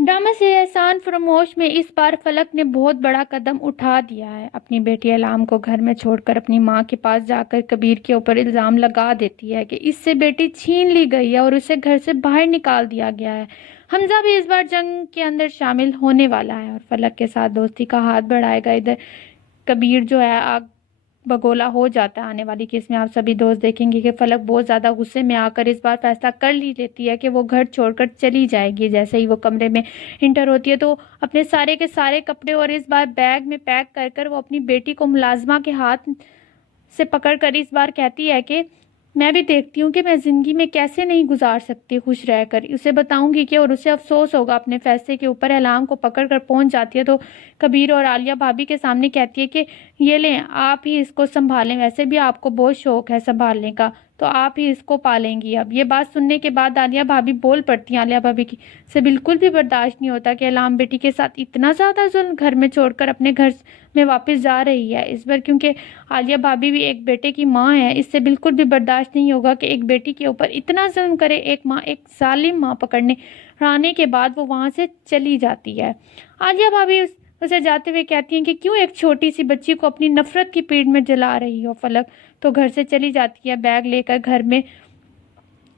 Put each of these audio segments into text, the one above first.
Drama से एहसान फरामोश में इस बार फलक ने बहुत बड़ा कदम उठा दिया है। अपनी बेटी अलाम को घर में छोड़कर अपनी मां के पास जाकर कबीर के ऊपर इल्जाम लगा देती है कि इससे बेटी छीन ली गई है और उसे घर से बाहर निकाल दिया गया है। हमजा भी इस बार जंग के अंदर शामिल होने वाला है और फलक के साथ दोस्ती का हाथ बढ़ाएगा। इधर कबीर जो है आग बगोला हो जाता है। आने वाली केस में आप सभी दोस्त देखेंगे कि फलक बहुत ज़्यादा गुस्से में आकर इस बार फैसला कर ली लेती है कि वो घर छोड़कर चली जाएगी। जैसे ही वो कमरे में इंटर होती है तो अपने सारे के सारे कपड़े और इस बार बैग में पैक कर कर वो अपनी बेटी को मुलाजमा के हाथ से पकड़कर इस बार कहती है कि मैं भी देखती हूँ कि मैं ज़िंदगी में कैसे नहीं गुजार सकती खुश रहकर। उसे बताऊंगी कि और उसे अफसोस होगा अपने फैसले के ऊपर। अलाम को पकड़कर पहुंच जाती है तो कबीर और आलिया भाभी के सामने कहती है कि ये लें, आप ही इसको संभालें, वैसे भी आपको बहुत शौक है संभालने का, तो आप ही इसको पालेंगी। अब ये बात सुनने के बाद आलिया भाभी बोल पड़ती हैं। आलिया भाभी की से बिल्कुल भी बर्दाश्त नहीं होता कि अलाम बेटी के साथ इतना ज़्यादा जुल्म घर में छोड़कर अपने घर में वापस जा रही है। इस बार क्योंकि आलिया भाभी भी एक बेटे की माँ है, इससे बिल्कुल भी बर्दाश्त नहीं होगा कि एक बेटी के ऊपर इतना जुल्म करे एक माँ, एक जालिम माँ पकड़ने आने के बाद वो वहाँ से चली जाती है। आलिया भाभी उसे जाते हुए कहती हैं कि क्यों एक छोटी सी बच्ची को अपनी नफरत की पीड़ में जला रही हो। फलक तो घर से चली जाती है, बैग लेकर घर में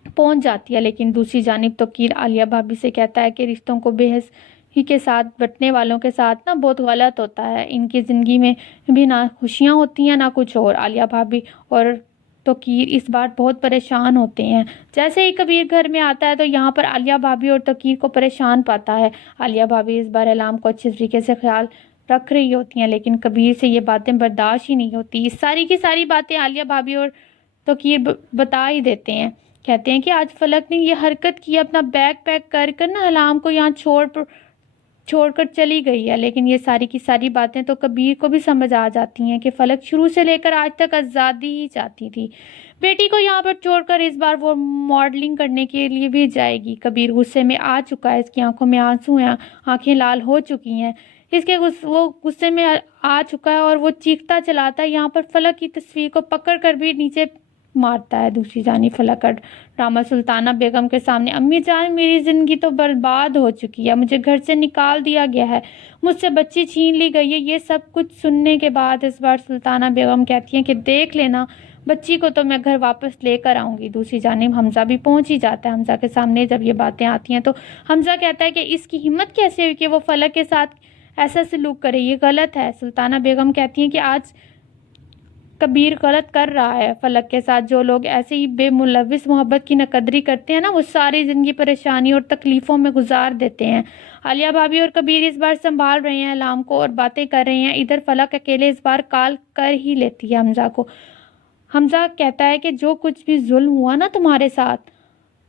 पहुंच जाती है। लेकिन दूसरी जानिब तो कीर आलिया भाभी से कहता है कि रिश्तों को बेहस ही के साथ बंटने वालों के साथ ना बहुत गलत होता है। इनकी ज़िंदगी में भी ना खुशियाँ होती हैं ना कुछ और। आलिया भाभी और तो कीर इस बार बहुत परेशान होते हैं। जैसे ही कबीर घर में आता है तो यहाँ पर आलिया भाभी और तकीर को परेशान पाता है। आलिया भाभी इस बार अलाम को अच्छे तरीके से ख्याल रख रही होती हैं, लेकिन कबीर से ये बातें बर्दाश्त ही नहीं होती। इस सारी की सारी बातें आलिया भाभी और तकीर बता ही देते हैं। कहते हैं कि आज फलक ने ये हरकत की, अपना बैग पैक कर कर ना अलाम को यहाँ छोड़कर चली गई है। लेकिन ये सारी की सारी बातें तो कबीर को भी समझ आ जाती हैं कि फलक शुरू से लेकर आज तक आज़ादी ही चाहती थी। बेटी को यहाँ पर छोड़कर इस बार वो मॉडलिंग करने के लिए भी जाएगी। कबीर गुस्से में आ चुका है, इसकी आंखों में आंसू हैं, आंखें लाल हो चुकी हैं। वो गुस्से में आ चुका है और वो चीखता चलाता है। यहाँ पर फलक की तस्वीर को पकड़ कर भी नीचे मारता है। दूसरी जानी फलक का ड्रामा सुल्ताना बेगम के सामने, अम्मी जान मेरी ज़िंदगी तो बर्बाद हो चुकी है, मुझे घर से निकाल दिया गया है, मुझसे बच्ची छीन ली गई है। ये सब कुछ सुनने के बाद इस बार सुल्ताना बेगम कहती हैं कि देख लेना, बच्ची को तो मैं घर वापस लेकर आऊँगी। दूसरी जानिब हमजा भी पहुँच ही जाता है। हमजा के सामने जब ये बातें आती हैं तो हमजा कहता है कि इसकी हिम्मत कैसे हुई कि वो फलक के साथ ऐसा सलूक करे, ये गलत है। सुल्ताना बेगम कहती हैं कि आज कबीर गलत कर रहा है फलक के साथ। जो लोग ऐसे ही बेमुलविस मोहब्बत की नकदरी करते हैं ना, वो सारी ज़िंदगी परेशानी और तकलीफ़ों में गुजार देते हैं। आलिया भाभी और कबीर इस बार संभाल रहे हैं अलाम को और बातें कर रहे हैं। इधर फलक अकेले इस बार कॉल कर ही लेती है हमजा को। हमजा कहता है कि जो कुछ भी जुल्म हुआ ना तुम्हारे साथ,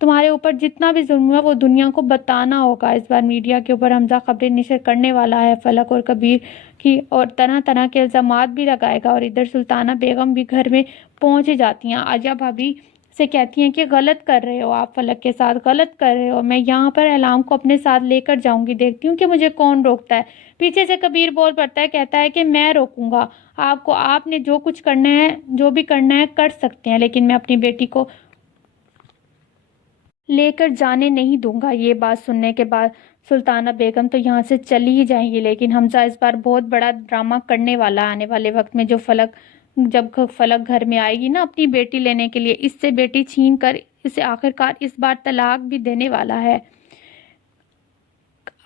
तुम्हारे ऊपर जितना भी जुल्म हुआ वो दुनिया को बताना होगा। इस बार मीडिया के ऊपर हमजा खबरें नशर करने वाला है फलक और कबीर की, और तरह तरह के इल्ज़ामात भी लगाएगा। और इधर सुल्ताना बेगम भी घर में पहुंच जाती हैं। आलिया भाभी से कहती हैं कि गलत कर रहे हो आप, फलक के साथ गलत कर रहे हो, मैं यहाँ पर अलाम को अपने साथ लेकर जाऊंगी, देखती हूँ कि मुझे कौन रोकता है। पीछे से कबीर बोल पड़ता है, कहता है कि मैं रोकूंगा आपको, आपने जो कुछ करना है, जो भी करना है कर सकते हैं, लेकिन मैं अपनी बेटी को लेकर जाने नहीं दूंगा। ये बात सुनने के बाद सुल्ताना बेगम तो यहाँ से चली ही जाएंगी। लेकिन हमजा इस बार बहुत बड़ा ड्रामा करने वाला है आने वाले वक्त में। जब फलक घर में आएगी ना अपनी बेटी लेने के लिए, इससे बेटी छीन कर इसे आखिरकार इस बार तलाक भी देने वाला है।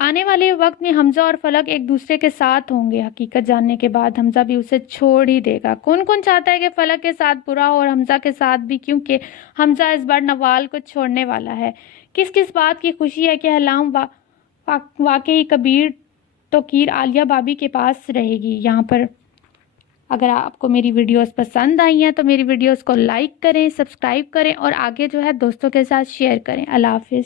आने वाले वक्त में हमजा और फलक एक दूसरे के साथ होंगे। हकीकत जानने के बाद हमजा भी उसे छोड़ ही देगा। कौन कौन चाहता है कि फलक के साथ बुरा हो और हमजा के साथ भी, क्योंकि हमजा इस बार नवाल को छोड़ने वाला है। किस किस बात की खुशी है कि हलाम वाकई कबीर तो कीर आलिया भाभी के पास रहेगी। यहाँ पर अगर आपको मेरी वीडियोस पसंद आई हैं तो मेरी वीडियोस को लाइक करें, सब्सक्राइब करें और आगे जो है दोस्तों के साथ शेयर करें। अल्लाह हाफिज़।